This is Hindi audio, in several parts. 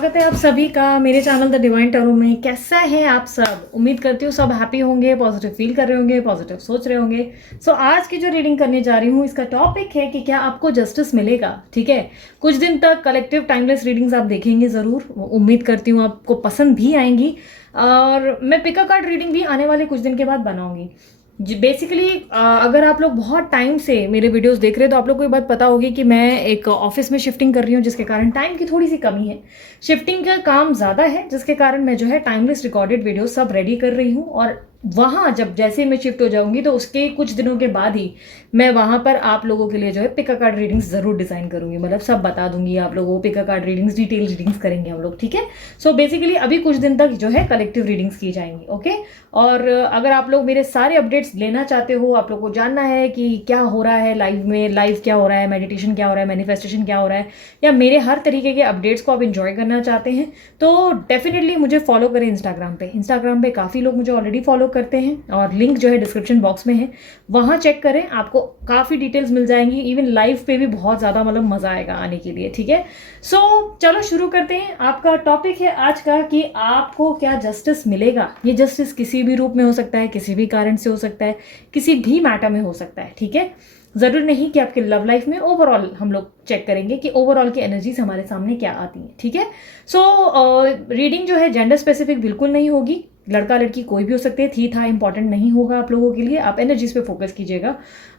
स्वागत है आप सभी का मेरे चैनल द डिवाइन टैरो में। कैसा है आप सब? उम्मीद करती हूँ सब हैप्पी होंगे, पॉजिटिव फील कर रहे होंगे, पॉजिटिव सोच रहे होंगे। सो आज की जो रीडिंग करने जा रही हूँ इसका टॉपिक है कि क्या आपको जस्टिस मिलेगा। ठीक है, कुछ दिन तक कलेक्टिव टाइमलेस रीडिंग्स आप देखेंगे ज़रूर। उम्मीद करती हूँ आपको पसंद भी आएंगी और मैं पिक अ कार्ड रीडिंग भी आने वाले कुछ दिन के बाद बनाऊंगी। जी बेसिकली अगर आप लोग बहुत टाइम से मेरे वीडियोस देख रहे हैं तो आप लोग को ये बात पता होगी कि मैं एक ऑफिस में शिफ्टिंग कर रही हूँ, जिसके कारण टाइम की थोड़ी सी कमी है। शिफ्टिंग का काम ज़्यादा है, जिसके कारण मैं जो है टाइमलेस रिकॉर्डेड वीडियो सब रेडी कर रही हूँ। और वहाँ जब जैसे मैं शिफ्ट हो जाऊंगी तो उसके कुछ दिनों के बाद ही मैं वहाँ पर आप लोगों के लिए जो है पिक अ कार्ड रीडिंग्स ज़रूर डिज़ाइन करूंगी। मतलब सब बता दूंगी आप लोगों को। Pick a card readings, detail readings करेंगे हम लोग। ठीक है, सो बेसिकली अभी कुछ दिन तक जो है कलेक्टिव रीडिंग्स की जाएंगी। ओके, और अगर आप लोग मेरे सारे अपडेट्स लेना चाहते हो, आप लोग को जानना है कि क्या हो रहा है लाइव में, लाइव क्या हो रहा है, मेडिटेशन क्या हो रहा है, मैनिफेस्टेशन क्या हो रहा है, या मेरे हर तरीके के अपडेट्स को आप इंजॉय करना चाहते हैं, तो डेफिनेटली मुझे फॉलो करें इंस्टाग्राम पे। इंस्टाग्राम पे काफ़ी लोग मुझे ऑलरेडी फॉलो करते हैं और लिंक जो है डिस्क्रिप्शन बॉक्स में है, वहाँ चेक करें, आपको काफ़ी डिटेल्स मिल जाएंगी। इवन लाइव पे भी बहुत ज़्यादा मतलब मज़ा आएगा आने के लिए। ठीक है, सो चलो शुरू करते हैं। आपका टॉपिक है आज का कि आपको क्या जस्टिस मिलेगा। ये जस्टिस किसी भी रूप में हो सकता है, किसी भी कारण से हो सकता है, किसी भी मैटर में हो सकता है। ठीक है, ज़रूर नहीं कि आपके लव लाइफ में, ओवरऑल हम लोग चेक करेंगे कि ओवरऑल की एनर्जीज हमारे सामने क्या आती हैं। ठीक है, सो रीडिंग जो है जेंडर स्पेसिफिक बिल्कुल नहीं होगी, लड़का लड़की कोई भी हो सकते हैं। थी था इंपॉर्टेंट नहीं होगा आप लोगों के लिए, आप एनर्जीज पे फोकस कीजिएगा।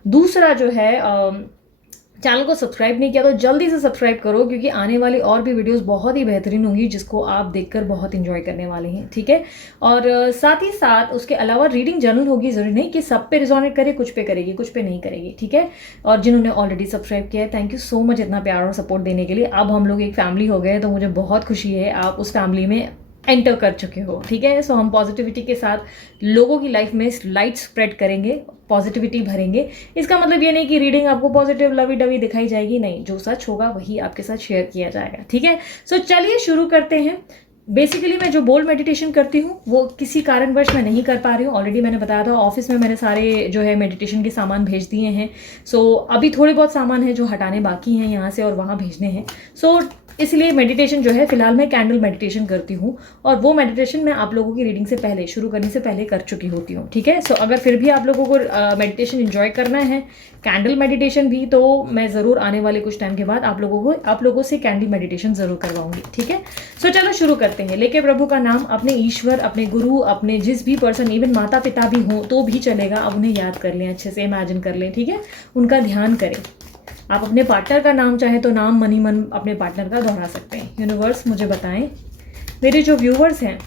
दूसरा जो है चैनल को सब्सक्राइब नहीं किया तो जल्दी से सब्सक्राइब करो, क्योंकि आने वाली और भी वीडियोस बहुत ही बेहतरीन होंगी जिसको आप देखकर बहुत इंजॉय करने वाले हैं। ठीक है, और साथ ही साथ उसके अलावा रीडिंग जर्नल होगी। जरूरी नहीं कि सब पे रिजोनेट करे, कुछ पे करेगी कुछ पे नहीं करेगी। ठीक है, और जिन्होंने ऑलरेडी सब्सक्राइब किया है, थैंक यू सो मच इतना प्यार और सपोर्ट देने के लिए। अब हम लोग एक फैमिली हो गए तो मुझे बहुत खुशी है, आप उस फैमिली में एंटर कर चुके हो। ठीक है, सो हम पॉजिटिविटी के साथ लोगों की लाइफ में लाइट स्प्रेड करेंगे, पॉजिटिविटी भरेंगे। इसका मतलब ये नहीं कि रीडिंग आपको पॉजिटिव लवी डवी दिखाई जाएगी, नहीं, जो सच होगा वही आपके साथ शेयर किया जाएगा। ठीक है, सो चलिए शुरू करते हैं। बेसिकली मैं जो बोल्ड मेडिटेशन करती हूँ वो किसी कारणवश मैं नहीं कर पा रही हूँ। ऑलरेडी मैंने बताया था, ऑफिस में मैंने सारे जो है मेडिटेशन के सामान भेज दिए हैं। सो अभी थोड़े बहुत सामान है जो हटाने बाकी हैं यहाँ से और वहाँ भेजने हैं। सो इसलिए मेडिटेशन जो है फिलहाल मैं कैंडल मेडिटेशन करती हूँ, और वो मेडिटेशन मैं आप लोगों की रीडिंग से पहले, शुरू करने से पहले कर चुकी होती हूँ। ठीक है, सो अगर फिर भी आप लोगों को मेडिटेशन एंजॉय करना है, कैंडल मेडिटेशन भी, तो मैं ज़रूर आने वाले कुछ टाइम के बाद आप लोगों से कैंडल मेडिटेशन ज़रूर करवाऊंगी। ठीक है, सो चलो शुरू करते हैं। लेके प्रभु का नाम, अपने ईश्वर, अपने गुरु, अपने जिस भी पर्सन, इवन माता पिता भी हों तो भी चलेगा, अब उन्हें याद कर लें, अच्छे से इमेजिन कर लें। ठीक है, उनका ध्यान करें। आप अपने पार्टनर का नाम चाहे तो नाम मन ही मन अपने पार्टनर का दोहरा सकते हैं। यूनिवर्स मुझे बताएं, मेरे जो व्यूवर्स हैं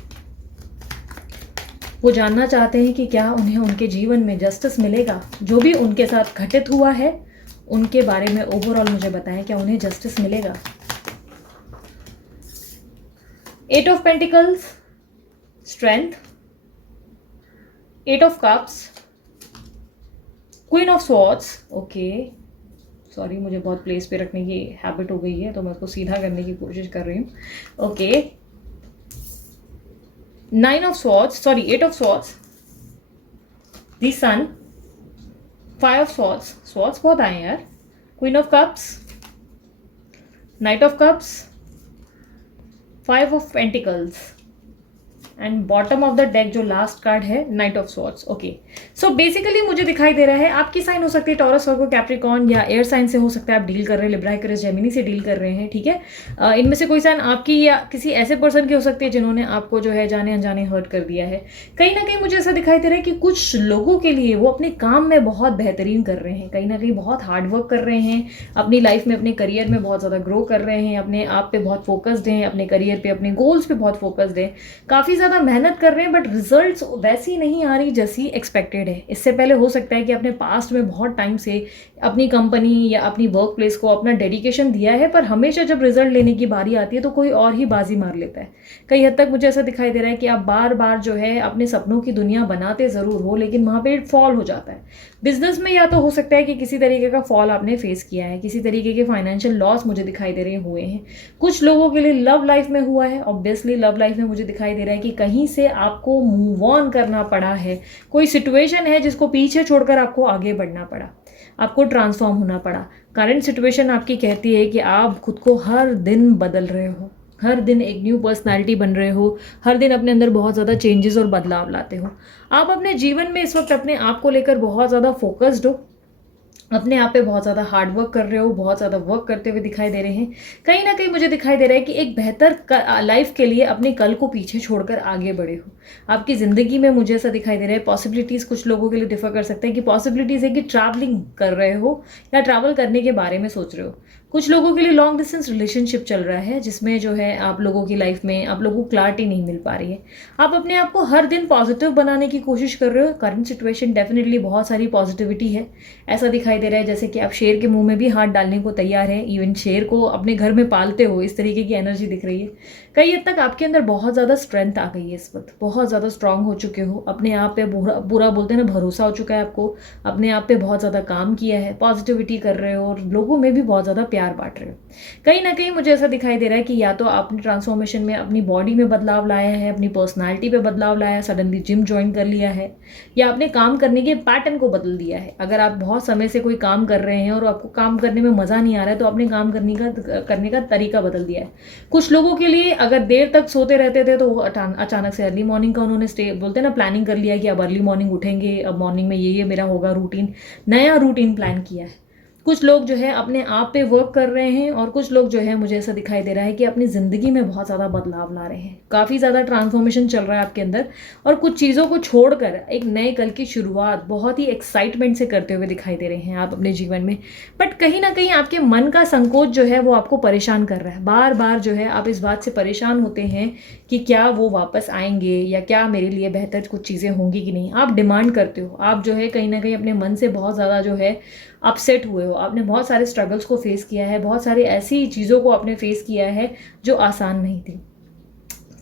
वो जानना चाहते हैं कि क्या उन्हें उनके जीवन में जस्टिस मिलेगा। जो भी उनके साथ घटित हुआ है उनके बारे में ओवरऑल मुझे बताएं, क्या उन्हें जस्टिस मिलेगा। 8 of pentacles, strength, 8 of cups, queen of swords. Okay, sorry, मुझे बहुत प्लेस पे रखने की हैबिट हो गई है तो मैं उसको सीधा करने की कोशिश कर रही हूँ। Okay, 9 of swords, sorry 8 of swords, the sun, 5 of swords, swords बहुत आए यार, queen of cups, knight of cups, 5 of pentacles, and bottom of the deck जो लास्ट कार्ड है, knight of swords. Okay, so basically मुझे दिखाई दे रहा है आपकी साइन हो सकती है टॉरस, वर्गो, कैप्रिकॉर्न, या एयर साइन से हो सकता है आप डील कर रहे हैं, लिब्रा, एक्वेरियस, जेमिनी से डील कर रहे हैं। ठीक है, इनमें से कोई साइन आपकी या किसी ऐसे पर्सन की हो सकती है जिन्होंने आपको जो है जाने अनजाने हर्ट कर दिया है। कहीं ना कहीं मुझे ऐसा दिखाई दे रहा है कि कुछ लोगों के लिए वो अपने काम में बहुत बेहतरीन कर रहे हैं, कहीं ना कहीं बहुत हार्ड वर्क कर रहे हैं, अपनी लाइफ में, अपने करियर में बहुत ज़्यादा ग्रो कर रहे हैं, अपने आप पे बहुत फोकस्ड हैं, अपने करियर पे, अपने गोल्स पे बहुत फोकस्ड हैं, काफ़ी ज़्यादा मेहनत कर रहे हैं, बट रिजल्ट्स वैसी नहीं आ रही जैसी एक्सपेक्टेड है। इससे पहले हो सकता है कि आपने पास्ट में बहुत टाइम से अपनी कंपनी या अपनी वर्क प्लेस को अपना डेडिकेशन दिया है, पर हमेशा जब रिजल्ट लेने की बारी आती है तो कोई और ही बाजी मार लेता है। कई हद तक मुझे ऐसा दिखाई दे रहा है कि आप बार बार जो है अपने सपनों की दुनिया बनाते ज़रूर हो, लेकिन वहाँ पे फॉल हो जाता है। बिजनेस में या तो हो सकता है कि किसी तरीके का फॉल आपने फेस किया है, किसी तरीके के फाइनेंशियल लॉस मुझे दिखाई दे रहे हुए हैं। कुछ लोगों के लिए लव लाइफ में हुआ है, ऑब्वियसली लव लाइफ में मुझे दिखाई दे रहा है कि कहीं से आपको मूव ऑन करना पड़ा है, कोई सिचुएशन है जिसको पीछे छोड़कर आपको आगे बढ़ना पड़ा, आपको ट्रांसफॉर्म होना पड़ा। करंट सिचुएशन आपकी कहती है कि आप खुद को हर दिन बदल रहे हो, हर दिन एक न्यू पर्सनालिटी बन रहे हो, हर दिन अपने अंदर बहुत ज़्यादा चेंजेस और बदलाव लाते हो। आप अपने जीवन में इस वक्त अपने आप को लेकर बहुत ज़्यादा फोकस्ड हो, अपने आप पे बहुत ज़्यादा हार्ड वर्क कर रहे हो, बहुत ज़्यादा वर्क करते हुए दिखाई दे रहे हैं। कहीं ना कहीं मुझे दिखाई दे रहा है कि एक बेहतर लाइफ के लिए अपने कल को पीछे छोड़कर आगे बढ़े हो। आपकी ज़िंदगी में मुझे ऐसा दिखाई दे रहा है, पॉसिबिलिटीज़ कुछ लोगों के लिए डिफर कर सकते हैं कि पॉसिबिलिटीज़ है कि ट्रैवलिंग कर रहे हो या ट्रैवल करने के बारे में सोच रहे हो। कुछ लोगों के लिए लॉन्ग डिस्टेंस रिलेशनशिप चल रहा है, जिसमें जो है आप लोगों की लाइफ में आप लोगों को क्लैरिटी नहीं मिल पा रही है। आप अपने आप को हर दिन पॉजिटिव बनाने की कोशिश कर रहे हो। करंट सिचुएशन डेफिनेटली बहुत सारी पॉजिटिविटी है, ऐसा दिखाई दे रहा है जैसे कि आप शेर के मुंह में भी हाथ डालने को तैयार हैं। इवन शेर को अपने घर में पालते हो, इस तरीके की एनर्जी दिख रही है। कई हद तक आपके अंदर बहुत ज़्यादा स्ट्रेंथ आ गई है, इस वक्त बहुत ज़्यादा स्ट्रांग हो चुके हो। अपने आप पे पूरा बोलते हैं ना, भरोसा हो चुका है आपको। अपने आप पे बहुत ज़्यादा काम किया है, पॉजिटिविटी कर रहे हो और लोगों में भी बहुत ज़्यादा प्यार बांट रहे हो। कहीं ना कहीं मुझे ऐसा दिखाई दे रहा है कि या तो आपने ट्रांसफॉर्मेशन में अपनी बॉडी में बदलाव लाया है, अपनी पर्सनालिटी पे बदलाव लाया है, सडनली जिम ज्वाइन कर लिया है, या आपने काम करने के पैटर्न को बदल दिया है। अगर आप बहुत समय से कोई काम कर रहे हैं और आपको काम करने में मज़ा नहीं आ रहा है, तो आपने काम करने का तरीका बदल दिया है। कुछ लोगों के लिए अगर देर तक सोते रहते थे तो वो अचानक से अर्ली मॉर्निंग का उन्होंने बोलते हैं ना, प्लानिंग कर लिया कि अब अर्ली मॉर्निंग उठेंगे, अब मॉर्निंग में ये मेरा होगा रूटीन, नया रूटीन प्लान किया है। कुछ लोग जो है अपने आप पे वर्क कर रहे हैं और कुछ लोग जो है, मुझे ऐसा दिखाई दे रहा है कि अपनी ज़िंदगी में बहुत ज़्यादा बदलाव ला रहे हैं। काफ़ी ज़्यादा ट्रांसफॉर्मेशन चल रहा है आपके अंदर और कुछ चीज़ों को छोड़कर एक नए कल की शुरुआत बहुत ही एक्साइटमेंट से करते हुए दिखाई दे रहे हैं आप अपने जीवन में। बट कहीं ना कहीं आपके मन का संकोच जो है वो आपको परेशान कर रहा है। बार बार जो है आप इस बात से परेशान होते हैं कि क्या वो वापस आएंगे या क्या मेरे लिए बेहतर कुछ चीज़ें होंगी कि नहीं। आप डिमांड करते हो, आप जो है कहीं ना कहीं अपने मन से बहुत ज़्यादा जो है अपसेट हुए हो। आपने बहुत सारे स्ट्रगल्स को फेस किया है, बहुत सारी ऐसी चीज़ों को आपने फेस किया है जो आसान नहीं थी।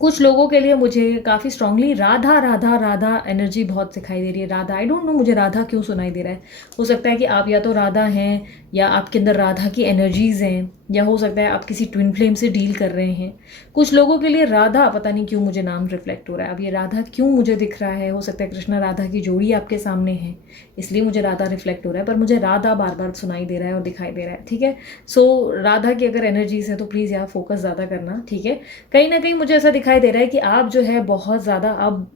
कुछ लोगों के लिए मुझे काफ़ी स्ट्रांगली राधा राधा राधा एनर्जी बहुत दिखाई दे रही है। राधा, आई डोंट नो मुझे राधा क्यों सुनाई दे रहा है। हो सकता है कि आप या तो राधा हैं या आपके अंदर राधा की एनर्जीज़ हैं, या हो सकता है आप किसी ट्विन फ्लेम से डील कर रहे हैं। कुछ लोगों के लिए राधा, पता नहीं क्यों मुझे नाम रिफ्लेक्ट हो रहा है। अब ये राधा क्यों मुझे दिख रहा है, हो सकता है कृष्णा राधा की जोड़ी आपके सामने है, इसलिए मुझे राधा रिफ्लेक्ट हो रहा है, पर मुझे राधा बार बार सुनाई दे रहा है और दिखाई दे रहा है। ठीक है, सो राधा की अगर एनर्जीज है तो प्लीज़ यहाँ फोकस ज़्यादा करना। ठीक है, कहीं ना कहीं मुझे ऐसा दिखाई दे रहा है कि आप जो है बहुत ज़्यादा अब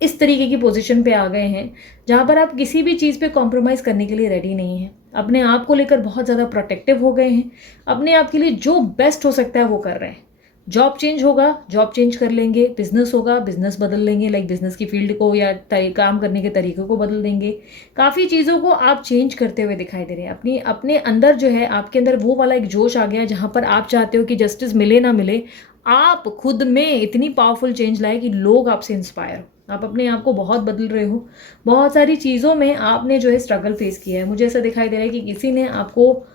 इस तरीके की पोजीशन पे आ गए हैं जहाँ पर आप किसी भी चीज़ पे कॉम्प्रोमाइज़ करने के लिए रेडी नहीं हैं। अपने आप को लेकर बहुत ज़्यादा प्रोटेक्टिव हो गए हैं, अपने आप के लिए जो बेस्ट हो सकता है वो कर रहे हैं। जॉब चेंज होगा, जॉब चेंज कर लेंगे, बिजनेस होगा, बिजनेस बदल लेंगे, लाइक बिजनेस की फील्ड को या काम करने के तरीके को बदल देंगे। काफ़ी चीज़ों को आप चेंज करते हुए दिखाई दे रहे हैं। अपने अंदर जो है, आपके अंदर वो वाला एक जोश आ गया जहाँ पर आप चाहते हो कि जस्टिस मिले ना मिले, आप खुद में इतनी पावरफुल चेंज लाए कि लोग आपसे इंस्पायर हो। आप अपने आप को बहुत बदल रहे हो। बहुत सारी चीज़ों में आपने जो है स्ट्रगल फेस किया है। मुझे ऐसा दिखाई दे रहा है कि किसी ने आपको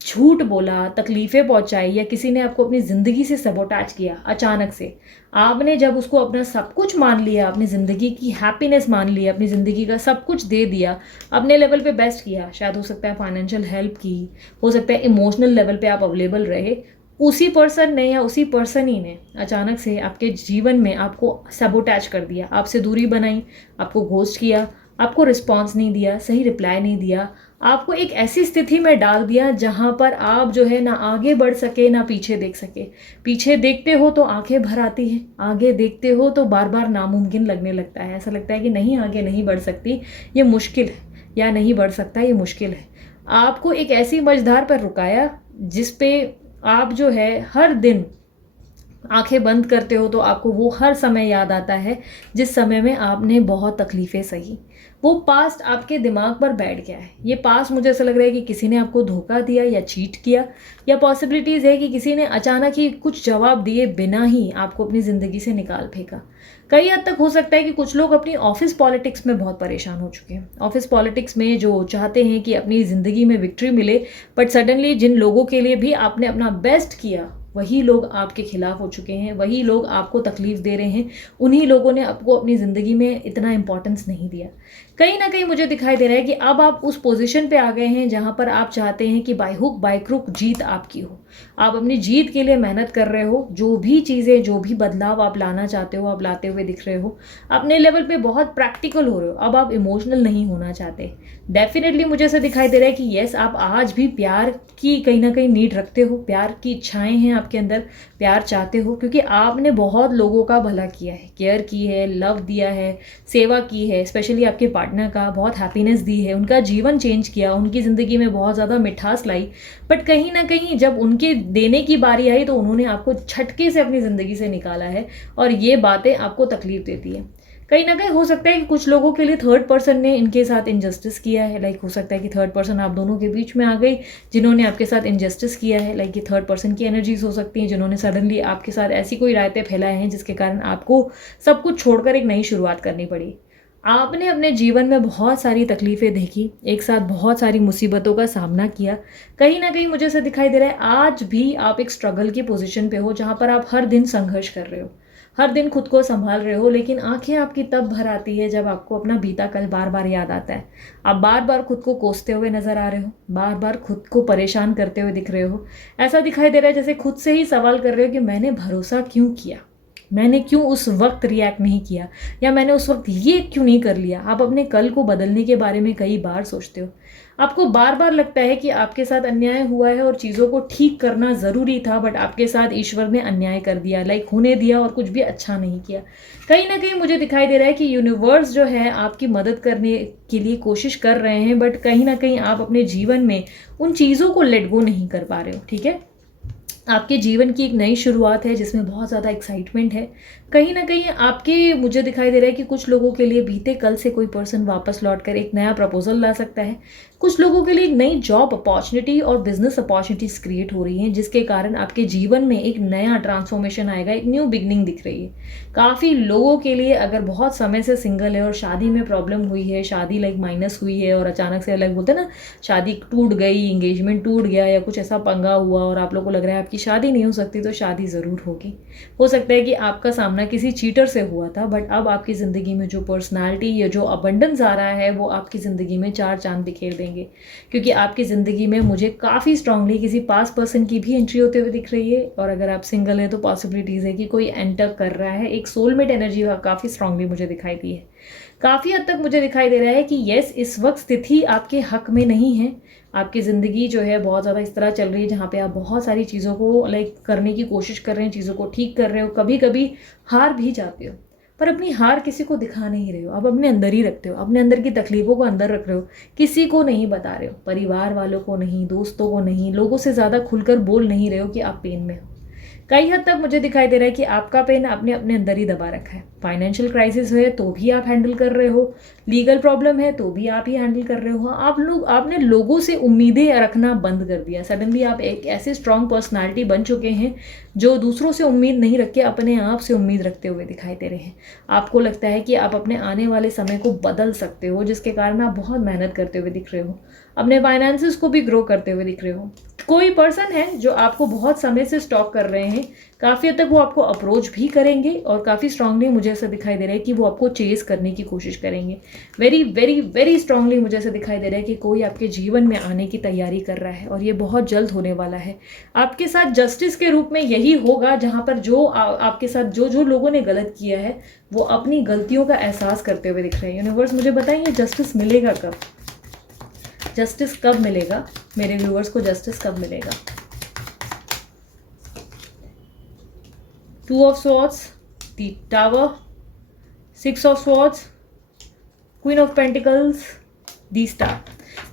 झूठ बोला, तकलीफ़ें पहुंचाई, या किसी ने आपको अपनी ज़िंदगी से सबोटाज किया अचानक से। आपने जब उसको अपना सब कुछ मान लिया, अपनी ज़िंदगी की हैप्पीनेस मान लिया, अपनी ज़िंदगी का सब कुछ दे दिया, अपने लेवल पे बेस्ट किया, शायद हो सकता है फाइनेंशियल हेल्प की, हो सकता है इमोशनल लेवल पे आप अवेलेबल रहे, उसी पर्सन ने या उसी पर्सन ही ने अचानक से आपके जीवन में आपको सबोटैच कर दिया, आपसे दूरी बनाई, आपको घोस्ट किया, आपको रिस्पॉन्स नहीं दिया, सही रिप्लाई नहीं दिया, आपको एक ऐसी स्थिति में डाल दिया जहाँ पर आप जो है ना आगे बढ़ सके ना पीछे देख सके। पीछे देखते हो तो आंखें भर आती हैं, आगे देखते हो तो बार बार नामुमकिन लगने लगता है। ऐसा लगता है कि नहीं, आगे नहीं बढ़ सकती, ये मुश्किल है, या नहीं बढ़ सकता, ये मुश्किल है। आपको एक ऐसी मझधार पर रुकाया जिस पे आप जो है हर दिन आंखें बंद करते हो तो आपको वो हर समय याद आता है जिस समय में आपने बहुत तकलीफ़ें सही। वो पास्ट आपके दिमाग पर बैठ गया है। ये पास्ट मुझे ऐसा लग रहा है कि किसी ने आपको धोखा दिया या चीट किया, या पॉसिबिलिटीज़ है कि किसी ने अचानक ही कुछ जवाब दिए बिना ही आपको अपनी ज़िंदगी से निकाल फेंका। कई हद तक हो सकता है कि कुछ लोग अपनी ऑफिस पॉलिटिक्स में बहुत परेशान हो चुके हैं। ऑफिस पॉलिटिक्स में जो चाहते हैं कि अपनी ज़िंदगी में विक्ट्री मिले, बट सडनली जिन लोगों के लिए भी आपने अपना बेस्ट किया वही लोग आपके खिलाफ हो चुके हैं, वही लोग आपको तकलीफ दे रहे हैं, उन्हीं लोगों ने आपको अपनी ज़िंदगी में इतना इंपॉर्टेंस नहीं दिया। कहीं ना कहीं मुझे दिखाई दे रहा है कि अब आप उस पोजीशन पे आ गए हैं जहां पर आप चाहते हैं कि बाय हुक बाय क्रुक जीत आपकी हो। आप अपनी जीत के लिए मेहनत कर रहे हो, जो भी चीज़ें, जो भी बदलाव आप लाना चाहते हो आप लाते हुए दिख रहे हो। अपने लेवल पे बहुत प्रैक्टिकल हो रहे हो, अब आप इमोशनल नहीं होना चाहते। डेफिनेटली मुझे ऐसा दिखाई दे रहा है कि येस, आप आज भी प्यार की कहीं ना कहीं नीड रखते हो, प्यार की इच्छाएं हैं आपके आपके अंदर प्यार चाहते हो, क्योंकि आपने बहुत लोगों का भला किया है, केयर की है, लव दिया है, सेवा की है, स्पेशली आपके पार्टनर का बहुत हैप्पीनेस दी है, उनका जीवन चेंज किया, उनकी ज़िंदगी में बहुत ज़्यादा मिठास लाई। बट कहीं ना कहीं जब उनके देने की बारी आई तो उन्होंने आपको झटके से अपनी ज़िंदगी से निकाला है, और ये बातें आपको तकलीफ देती है। कहीं ना कहीं हो सकता है कि कुछ लोगों के लिए थर्ड पर्सन ने इनके साथ इनजस्टिस किया है। लाइक हो सकता है कि थर्ड पर्सन आप दोनों के बीच में आ गई, जिन्होंने आपके साथ इनजस्टिस किया है। लाइक ये थर्ड पर्सन की एनर्जीज हो सकती हैं, जिन्होंने सडनली आपके साथ ऐसी कोई रायतें फैलाए हैं जिसके कारण आपको सब कुछ छोड़कर एक नई शुरुआत करनी पड़ी। आपने अपने जीवन में बहुत सारी तकलीफ़ें देखी, एक साथ बहुत सारी मुसीबतों का सामना किया। कहीं ना कहीं मुझे ऐसा दिखाई दे रहा है आज भी आप एक स्ट्रगल की पोजीशन पे हो, जहाँ पर आप हर दिन संघर्ष कर रहे हो, हर दिन खुद को संभाल रहे हो, लेकिन आंखें आपकी तब भर आती है जब आपको अपना बीता कल बार बार याद आता है। आप बार बार खुद को कोसते हुए नजर आ रहे हो, बार बार खुद को परेशान करते हुए दिख रहे हो। ऐसा दिखाई दे रहा है जैसे खुद से ही सवाल कर रहे हो कि मैंने भरोसा क्यों किया, मैंने क्यों उस वक्त रिएक्ट नहीं किया, या मैंने उस वक्त ये क्यों नहीं कर लिया। आप अपने कल को बदलने के बारे में कई बार सोचते हो, आपको बार बार लगता है कि आपके साथ अन्याय हुआ है और चीज़ों को ठीक करना ज़रूरी था, बट आपके साथ ईश्वर ने अन्याय कर दिया, लाइक होने दिया और कुछ भी अच्छा नहीं किया। कहीं ना कहीं मुझे दिखाई दे रहा है कि यूनिवर्स जो है आपकी मदद करने के लिए कोशिश कर रहे हैं, बट कहीं ना कहीं आप अपने जीवन में उन चीज़ों को लेट गो नहीं कर पा रहे हो। ठीक है, आपके जीवन की एक नई शुरुआत है जिसमें बहुत ज़्यादा एक्साइटमेंट है। कहीं ना कहीं आपके मुझे दिखाई दे रहा है कि कुछ लोगों के लिए बीते कल से कोई पर्सन वापस लौटकर एक नया प्रपोजल ला सकता है। कुछ लोगों के लिए एक नई जॉब अपॉर्चुनिटी और बिजनेस अपॉर्चुनिटीज क्रिएट हो रही हैं, जिसके कारण आपके जीवन में एक नया ट्रांसफॉर्मेशन आएगा, एक न्यू बिगनिंग दिख रही है। काफ़ी लोगों के लिए अगर बहुत समय से सिंगल है और शादी में प्रॉब्लम हुई है, शादी लाइक माइनस हुई है और अचानक से अलग बोलते हैं ना, शादी टूट गई, एंगेजमेंट टूट गया या कुछ ऐसा पंगा हुआ और आप लोग को लग रहा है आपकी शादी नहीं हो सकती, तो शादी ज़रूर होगी। हो सकता है कि आपका सामना किसी चीटर से हुआ था, बट अब आपकी ज़िंदगी में जो पर्सनालिटी या जो अबंडेंस आ रहा है वो आपकी ज़िंदगी में चार चांद बिखेर देंगे, क्योंकि आपकी ज़िंदगी में मुझे काफ़ी स्ट्रांगली किसी पास पर्सन की भी एंट्री होते हुए दिख रही है। और अगर आप सिंगल है तो पॉसिबिलिटीज़ है कि कोई एंटर कर रहा है। एक सोलमेट एनर्जी काफ़ी स्ट्रांगली मुझे दिखाई दी है। काफ़ी हद तक मुझे दिखाई दे रहा है कि यस, इस वक्त स्थिति आपके हक में नहीं है। आपकी ज़िंदगी जो है बहुत ज़्यादा इस तरह चल रही है जहाँ पे आप बहुत सारी चीज़ों को लाइक करने की कोशिश कर रहे हैं, चीज़ों को ठीक कर रहे हो, कभी कभी हार भी जाते हो, पर अपनी हार किसी को दिखा नहीं रहे हो, आप अपने अंदर ही रखते हो, अपने अंदर की तकलीफ़ों को अंदर रख रहे हो, किसी को नहीं बता रहे हो, परिवार वालों को नहीं, दोस्तों को नहीं, लोगों से ज़्यादा खुलकर बोल नहीं रहे हो कि आप पेन में हो। कई हद तक मुझे दिखाई दे रहा है कि आपका पेन आपने अपने अंदर ही दबा रखा है। फाइनेंशियल क्राइसिस है तो भी आप हैंडल कर रहे हो, लीगल प्रॉब्लम है तो भी आप ही हैंडल कर रहे हो। आपने लोगों से उम्मीदें रखना बंद कर दिया। सडनली आप एक ऐसे स्ट्रांग पर्सनालिटी बन चुके हैं जो दूसरों से उम्मीद नहीं रख के अपने आप से उम्मीद रखते हुए दिखाई दे रहे हैं। आपको लगता है कि आप अपने आने वाले समय को बदल सकते हो, जिसके कारण आप बहुत मेहनत करते हुए दिख रहे हो, अपने फाइनेंसेस को भी ग्रो करते हुए दिख रहे हो। कोई पर्सन है जो आपको बहुत समय से स्टॉक कर रहे हैं, काफ़ी हद तक वो आपको अप्रोच भी करेंगे और काफ़ी स्ट्रांगली मुझे ऐसा दिखाई दे रहा है कि वो आपको चेस करने की कोशिश करेंगे। वेरी वेरी वेरी स्ट्रांगली मुझे ऐसा दिखाई दे रहा है कि कोई आपके जीवन में आने की तैयारी कर रहा है और ये बहुत जल्द होने वाला है। आपके साथ जस्टिस के रूप में यही होगा, जहाँ पर जो आपके साथ जो जो लोगों ने गलत किया है वो अपनी गलतियों का एहसास करते हुए दिख रहे हैं। यूनिवर्स मुझे बताइए जस्टिस मिलेगा कब, जस्टिस कब मिलेगा, मेरे व्यूअर्स को जस्टिस कब मिलेगा। Two of swords, the tower, six of swords, queen of pentacles, the star.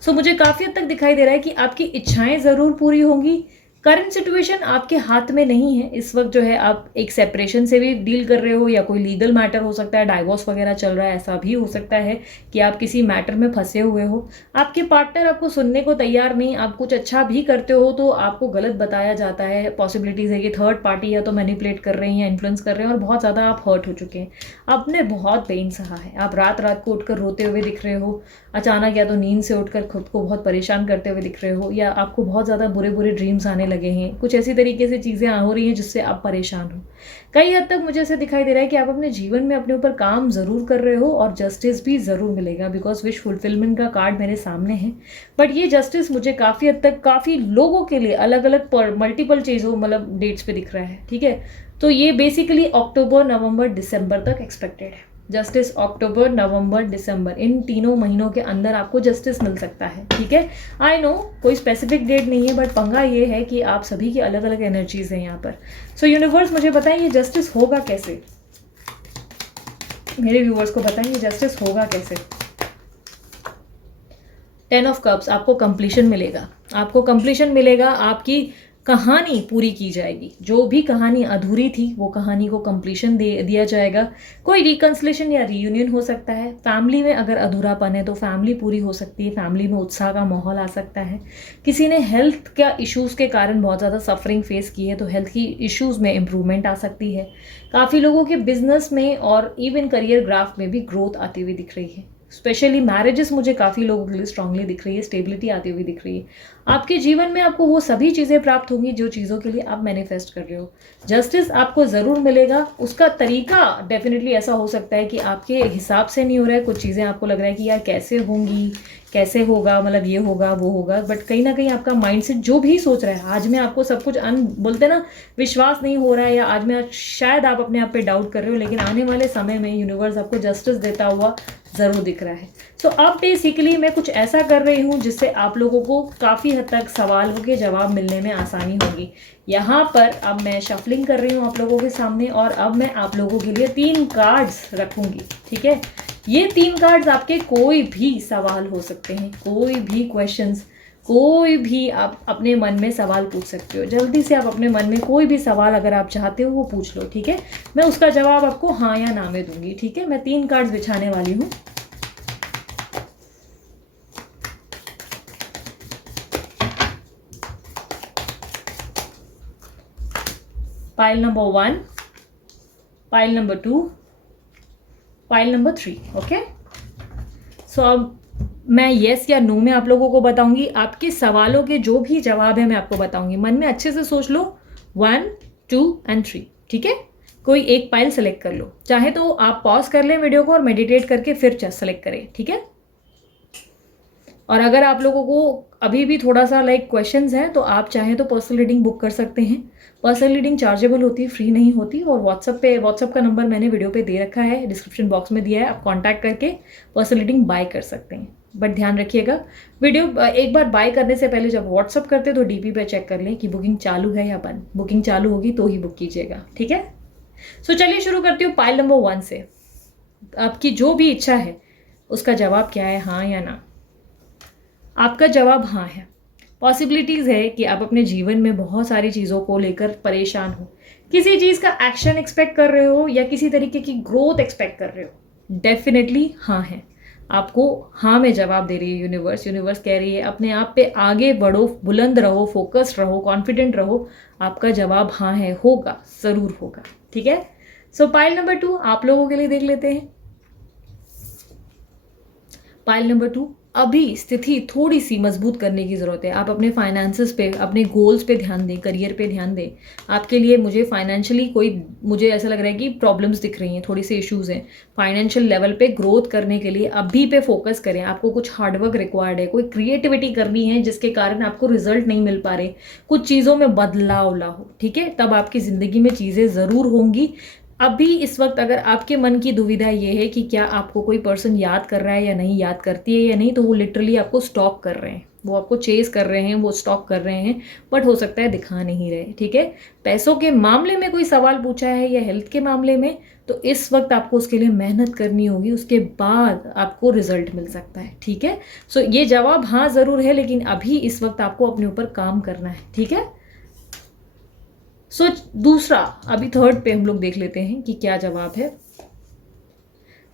So मुझे काफ़ी हद तक दिखाई दे रहा है कि आपकी इच्छाएं ज़रूर पूरी होंगी। करंट सिचुएशन आपके हाथ में नहीं है। इस वक्त जो है आप एक सेपरेशन से भी डील कर रहे हो या कोई लीगल मैटर हो सकता है, डाइवोर्स वगैरह चल रहा है, ऐसा भी हो सकता है कि आप किसी मैटर में फंसे हुए हो। आपके पार्टनर आपको सुनने को तैयार नहीं, आप कुछ अच्छा भी करते हो तो आपको गलत बताया जाता है। पॉसिबिलिटीज़ है कि थर्ड पार्टी या तो मैनिपुलेट कर रहे हैं या इन्फ्लुएंस कर रहे हैं और बहुत ज़्यादा आप हर्ट हो चुके हैं। आपने बहुत पेन सहा है, आप रात रात को उठकर रोते हुए दिख रहे हो, अचानक या तो नींद से उठकर खुद को बहुत परेशान करते हुए दिख रहे हो, या आपको बहुत ज़्यादा बुरे बुरे ड्रीम्स आने लगे हैं, कुछ ऐसी तरीके से चीज़ें हो रही हैं जिससे आप परेशान हो। कई हद तक मुझे ऐसे दिखाई दे रहा है कि आप अपने जीवन में अपने ऊपर काम ज़रूर कर रहे हो और जस्टिस भी ज़रूर मिलेगा, बिकॉज विश फुलफिलमेंट का कार्ड मेरे सामने है। बट ये जस्टिस मुझे काफ़ी हद तक काफ़ी लोगों के लिए अलग अलग मल्टीपल चीज़ों मतलब डेट्स पे दिख रहा है। ठीक है, तो ये बेसिकली अक्टूबर, नवंबर, दिसंबर तक एक्सपेक्टेड है। जस्टिस अक्टूबर, नवंबर, दिसंबर, इन तीनों महीनों के अंदर आपको जस्टिस मिल सकता है, ठीक है। आई नो कोई स्पेसिफिक डेट नहीं है, बट पंगा ये है कि आप सभी की अलग अलग एनर्जीज हैं यहाँ पर। सो यूनिवर्स मुझे बताएं ये जस्टिस होगा कैसे, मेरे व्यूअर्स को बताएं ये जस्टिस होगा कैसे। 10 ऑफ कप्स, आपको कंप्लीशन मिलेगा, आपको कंप्लीशन मिलेगा, आपकी कहानी पूरी की जाएगी। जो भी कहानी अधूरी थी वो कहानी को कंप्लीशन दिया जाएगा। कोई रिकंसलेशन या रीयूनियन हो सकता है। फैमिली में अगर अधूरापन है तो फैमिली पूरी हो सकती है, फैमिली में उत्साह का माहौल आ सकता है। किसी ने हेल्थ का इश्यूज़ के कारण बहुत ज़्यादा सफरिंग फेस की है तो हेल्थ की इश्यूज़ में इम्प्रूवमेंट आ सकती है। काफ़ी लोगों के बिजनेस में और इवन करियर ग्राफ में भी ग्रोथ आती हुई दिख रही है। स्पेशली मैरिजेस मुझे काफ़ी लोगों के लिए स्ट्रांगली दिख रही है, स्टेबिलिटी आती हुई दिख रही है। आपके जीवन में आपको वो सभी चीज़ें प्राप्त होंगी जो चीज़ों के लिए आप मैनिफेस्ट कर रहे हो। जस्टिस आपको ज़रूर मिलेगा, उसका तरीका डेफिनेटली ऐसा हो सकता है कि आपके हिसाब से नहीं हो रहा है। कुछ चीज़ें आपको लग रहा है कि यार कैसे होंगी, कैसे होगा, मतलब ये होगा वो होगा, बट कहीं ना कहीं आपका माइंडसेट जो भी सोच रहा है, आज में आपको सब कुछ बोलते ना विश्वास नहीं हो रहा है, या आज में शायद आप अपने आप पे डाउट कर रहे हो, लेकिन आने वाले समय में यूनिवर्स आपको जस्टिस देता हुआ ज़रूर दिख रहा है। सो अब बेसिकली मैं कुछ ऐसा कर रही हूँ जिससे आप लोगों को काफ़ी हद तक सवालों के जवाब मिलने में आसानी होगी। यहाँ पर अब मैं शफलिंग कर रही हूँ आप लोगों के सामने, और अब मैं आप लोगों के लिए 3 कार्ड्स रखूँगी, ठीक है। ये 3 कार्ड्स आपके कोई भी सवाल हो सकते हैं, कोई भी क्वेश्चंस, कोई भी आप अपने मन में सवाल पूछ सकते हो। जल्दी से आप अपने मन में कोई भी सवाल अगर आप चाहते हो वो पूछ लो, ठीक है। मैं उसका जवाब आपको हाँ या ना में दूंगी, ठीक है। मैं 3 कार्ड्स बिछाने वाली हूँ। Pile number 1, pile number 2, pile number 3, okay. So अब मैं येस या नो में आप लोगों को बताऊंगी। आपके सवालों के जो भी जवाब है मैं आपको बताऊंगी। मन में अच्छे से सोच लो 1, 2 एंड 3, ठीक है। कोई एक पाइल सेलेक्ट कर लो, चाहे तो आप पॉज कर लें वीडियो को और मेडिटेट करके फिर सेलेक्ट करें, ठीक है। और अगर आप लोगों को अभी भी थोड़ा सा क्वेश्चंस हैं तो आप चाहें तो पर्सनल रीडिंग बुक कर सकते हैं। पर्सनल रीडिंग चार्जेबल होती है, फ्री नहीं होती। और व्हाट्सअप का नंबर मैंने वीडियो पे दे रखा है, डिस्क्रिप्शन बॉक्स में दिया है, आप कांटेक्ट करके पर्सनल रीडिंग बाय कर सकते हैं। बट ध्यान रखिएगा, वीडियो एक बार बाय करने से पहले जब व्हाट्सअप करते तो डीपी पे चेक कर लें कि बुकिंग चालू है या बंद। बुकिंग चालू होगी तो ही बुक कीजिएगा, ठीक है। सो चलिए शुरू करती हूँ पाइल नंबर 1 से। आपकी जो भी इच्छा है उसका जवाब क्या है, हाँ या ना। आपका जवाब हाँ है। पॉसिबिलिटीज़ है कि आप अपने जीवन में बहुत सारी चीज़ों को लेकर परेशान हो, किसी चीज़ का एक्शन एक्सपेक्ट कर रहे हो या किसी तरीके की ग्रोथ एक्सपेक्ट कर रहे हो। डेफिनेटली हाँ है। आपको हाँ में जवाब दे रही है यूनिवर्स। यूनिवर्स कह रही है अपने आप पे आगे बढ़ो, बुलंद रहो, फोकस्ड रहो, कॉन्फिडेंट रहो। आपका जवाब हाँ है, होगा, ज़रूर होगा, ठीक है। सो पाइल नंबर 2 आप लोगों के लिए देख लेते हैं। पाइल नंबर 2, अभी स्थिति थोड़ी सी मजबूत करने की ज़रूरत है। आप अपने फाइनेंसेस पे, अपने गोल्स पे ध्यान दें, करियर पे ध्यान दें। आपके लिए मुझे फाइनेंशियली मुझे ऐसा लग रहा है कि प्रॉब्लम्स दिख रही हैं, थोड़ी सी इश्यूज़ हैं। फाइनेंशियल लेवल पे ग्रोथ करने के लिए अभी पे फोकस करें। आपको कुछ हार्डवर्क रिक्वायर्ड है, कोई क्रिएटिविटी करनी है जिसके कारण आपको रिजल्ट नहीं मिल पा रहे, कुछ चीज़ों में बदलाव लाओ, ठीक है। तब आपकी ज़िंदगी में चीज़ें ज़रूर होंगी। अभी इस वक्त अगर आपके मन की दुविधा ये है कि क्या आपको कोई पर्सन याद कर रहा है या नहीं, याद करती है या नहीं, तो वो लिटरली आपको स्टॉक कर रहे हैं, वो आपको चेस कर रहे हैं, वो स्टॉक कर रहे हैं, बट हो सकता है दिखा नहीं रहे, ठीक है। पैसों के मामले में कोई सवाल पूछा है या हेल्थ के मामले में, तो इस वक्त आपको उसके लिए मेहनत करनी होगी, उसके बाद आपको रिजल्ट मिल सकता है, ठीक है। सो ये जवाब हाँ ज़रूर है, लेकिन अभी इस वक्त आपको अपने ऊपर काम करना है, ठीक है। सो दूसरा, अभी थर्ड पे हम लोग देख लेते हैं कि क्या जवाब है।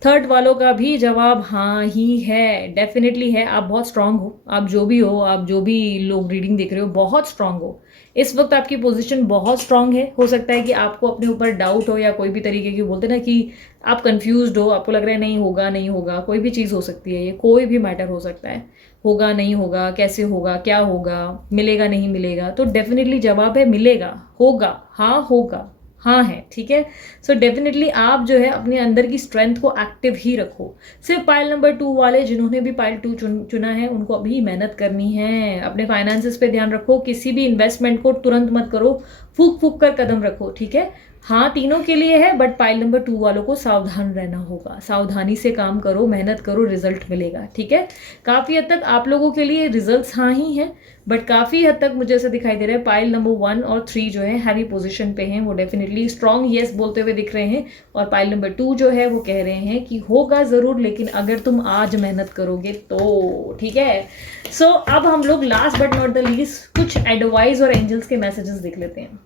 थर्ड वालों का भी जवाब हाँ ही है, डेफिनेटली है। आप बहुत स्ट्रांग हो, आप जो भी हो, आप जो भी लोग रीडिंग देख रहे हो, बहुत स्ट्रांग हो। इस वक्त आपकी पोजीशन बहुत स्ट्रांग है। हो सकता है कि आपको अपने ऊपर डाउट हो या कोई भी तरीके की, बोलते ना कि आप कंफ्यूज्ड हो, आपको लग रहा है नहीं होगा नहीं होगा, कोई भी चीज़ हो सकती है, ये कोई भी मैटर हो सकता है। होगा नहीं होगा, कैसे होगा, क्या होगा, मिलेगा नहीं मिलेगा, तो डेफिनेटली जवाब है मिलेगा, होगा, हाँ होगा, हाँ है, ठीक है। सो डेफिनेटली आप जो है अपने अंदर की स्ट्रेंथ को एक्टिव ही रखो। सिर्फ पाइल नंबर 2 वाले जिन्होंने भी पाइल 2 चुना है उनको अभी मेहनत करनी है। अपने फाइनेंसेस पे ध्यान रखो, किसी भी इन्वेस्टमेंट को तुरंत मत करो, फूक फूक कर कदम रखो, ठीक है। हाँ तीनों के लिए है, बट पाइल नंबर 2 वालों को सावधान रहना होगा, सावधानी से काम करो, मेहनत करो, रिजल्ट मिलेगा। ठीक है, काफ़ी हद तक आप लोगों के लिए रिजल्ट्स हाँ ही हैं, बट काफ़ी हद तक मुझे ऐसा दिखाई दे रहा है पाइल नंबर 1 और 3 जो है हैवी पोजीशन पे हैं, वो डेफिनेटली स्ट्रॉन्ग येस बोलते हुए दिख रहे हैं। और पाइल नंबर 2 जो है वो कह रहे हैं कि होगा ज़रूर, लेकिन अगर तुम आज मेहनत करोगे तो। ठीक है, सो अब हम लोग last but not the least कुछ एडवाइस और एंजल्स के मैसेजेस देख लेते हैं।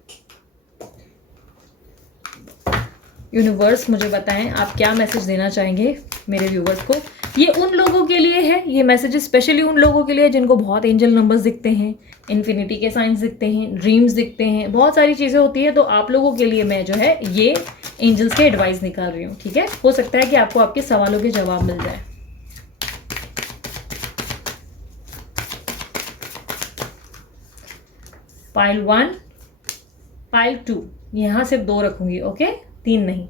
यूनिवर्स मुझे बताएं आप क्या मैसेज देना चाहेंगे मेरे व्यूवर्स को। ये उन लोगों के लिए है, ये मैसेज स्पेशली उन लोगों के लिए जिनको बहुत एंजल नंबर्स दिखते हैं, इन्फिनिटी के साइंस दिखते हैं, ड्रीम्स दिखते हैं, बहुत सारी चीज़ें होती है। तो आप लोगों के लिए मैं जो है ये एंजल्स के एडवाइस निकाल रही हूँ। ठीक है, हो सकता है कि आपको आपके सवालों के जवाब मिल जाए। पाइल 1, पाइल 2, यहाँ सिर्फ 2 रखूंगी, ओके, 3 नहीं।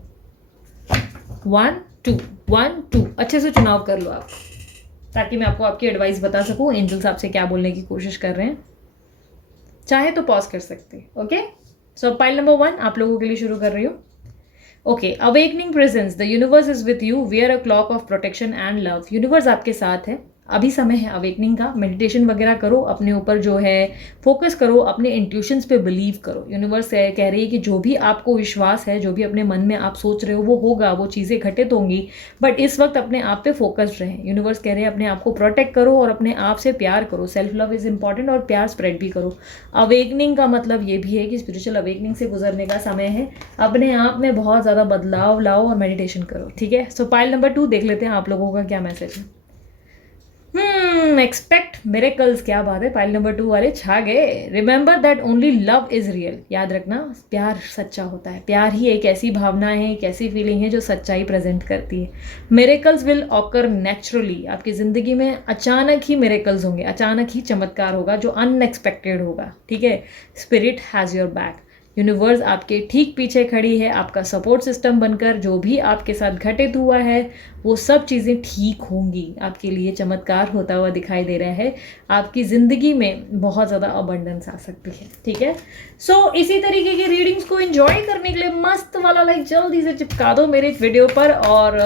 1 2 1 2 अच्छे से चुनाव कर लो आप, ताकि मैं आपको आपकी एडवाइस बता सकूं एंजल्स आपसे क्या बोलने की कोशिश कर रहे हैं। चाहे तो पॉज कर सकते हैं। ओके, सो पाइल नंबर 1 आप लोगों के लिए शुरू कर रही हूँ। Okay, awakening presence, the universe is with you, wear a cloak of protection and love. Universe आपके साथ है, अभी समय है अवेकनिंग का। मेडिटेशन वगैरह करो, अपने ऊपर जो है फोकस करो, अपने इंट्यूशंस पे बिलीव करो। यूनिवर्स कह रही है कि जो भी आपको विश्वास है, जो भी अपने मन में आप सोच रहे हो वो होगा, वो चीज़ें घटित होंगी, बट इस वक्त अपने आप पे फोकस्ड रहें। यूनिवर्स कह रहे हैं अपने आप को प्रोटेक्ट करो और अपने आप से प्यार करो। सेल्फ लव इज़ इंपॉर्टेंट और प्यार स्प्रेड भी करो। अवेकनिंग का मतलब ये भी है कि स्पिरिचुअल अवेकनिंग से गुजरने का समय है। अपने आप में बहुत ज़्यादा बदलाव लाओ और मेडिटेशन करो। ठीक है, सो पाइल नंबर 2 देख लेते हैं आप लोगों का क्या मैसेज है। एक्सपेक्ट मिरेकल्स, क्या बात है, पाइल नंबर 2 वाले छा गए। Remember that only love is real, याद रखना प्यार सच्चा होता है। प्यार ही एक ऐसी भावना है, एक ऐसी फीलिंग है जो सच्चाई प्रेजेंट करती है। मिरेकल्स विल ऑकर नेचुरली, आपकी ज़िंदगी में अचानक ही मिरेकल्स होंगे, अचानक ही चमत्कार होगा जो अनएक्सपेक्टेड होगा। ठीक है, spirit has your back, universe आपके ठीक पीछे खड़ी है, आपका सपोर्ट सिस्टम बनकर। जो भी आपके साथ घटित हुआ है वो सब चीज़ें ठीक होंगी, आपके लिए चमत्कार होता हुआ दिखाई दे रहा है। आपकी ज़िंदगी में बहुत ज़्यादा अबंडेंस आ सकती है। ठीक है, सो इसी तरीके की रीडिंग्स को एंजॉय करने के लिए मस्त वाला लाइक जल्दी से चिपका दो मेरे वीडियो पर, और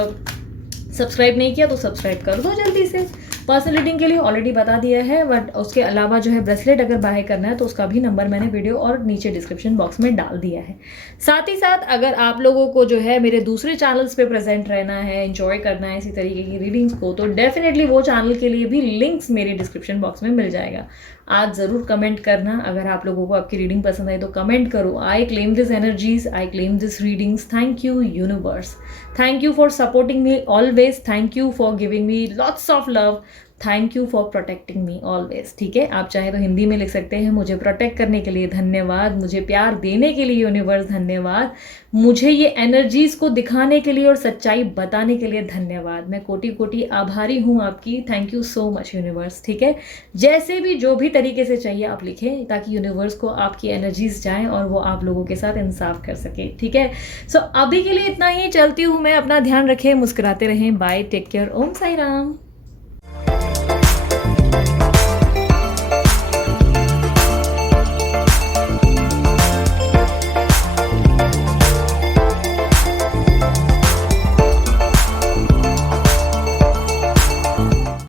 सब्सक्राइब नहीं किया तो सब्सक्राइब कर दो जल्दी से। पर्सनल रीडिंग के लिए ऑलरेडी बता दिया है, बट उसके अलावा जो है ब्रेसलेट अगर बाय करना है तो उसका भी नंबर मैंने वीडियो और नीचे डिस्क्रिप्शन बॉक्स में डाल दिया है। साथ ही साथ अगर आप लोगों को जो है मेरे दूसरे चैनल्स पे प्रेजेंट रहना है, एंजॉय करना है इसी तरीके की रीडिंग्स को, तो डेफिनेटली वो चैनल के लिए भी लिंक्स मेरे डिस्क्रिप्शन बॉक्स में मिल जाएगा। आज ज़रूर कमेंट करना, अगर आप लोगों को आपकी रीडिंग पसंद आई तो कमेंट करो। I claim this energies, I claim this readings. Thank you universe, thank you for supporting me always, thank you for giving me lots of love, thank you for protecting me always. ठीक है, आप चाहे तो हिंदी में लिख सकते हैं, मुझे प्रोटेक्ट करने के लिए धन्यवाद, मुझे प्यार देने के लिए यूनिवर्स धन्यवाद, मुझे ये एनर्जीज को दिखाने के लिए और सच्चाई बताने के लिए धन्यवाद। मैं कोटि कोटि आभारी हूँ आपकी, thank you so much universe. ठीक है, जैसे भी जो भी तरीके से चाहिए आप लिखें, ताकि यूनिवर्स को आपकी एनर्जीज जाएं और वो आप लोगों के साथ इंसाफ कर सके। ठीक है, सो अभी के लिए इतना ही, चलती हूँ मैं, अपना ध्यान रखें, मुस्कुराते रहें, बाय, टेक केयर, ओम साई राम।